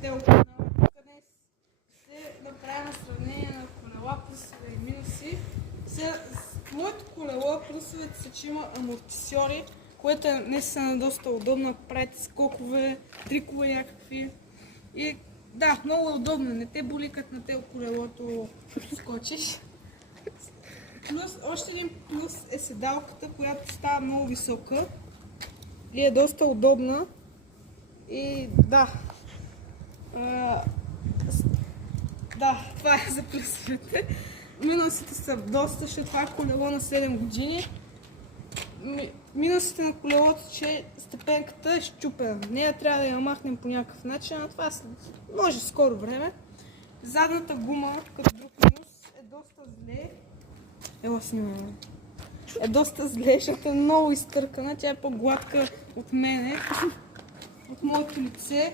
телкана. Тук днес ще направим сравнение на колела, плюсове и минуси. Моето колело, плюсовете са, че има амортисьори, което е наистина доста удобно, ако правите скокове, трикове някакви. И да, много е удобно, не те боли като на те колелото скочиш. Плюс, още един плюс е седалката, която става много висока и е доста удобна. И да, това е за плюсовете. Минусите са доста, защото това е колело на 7 години. Минусите на колелото, че степенката е счупена. Нея трябва да я махнем по някакъв начин, а това може скоро време. Задната гума, като друг минус, е доста зле. Е доста зле, защото е много изтъркана. Тя е по-гладка от мене, от моето лице.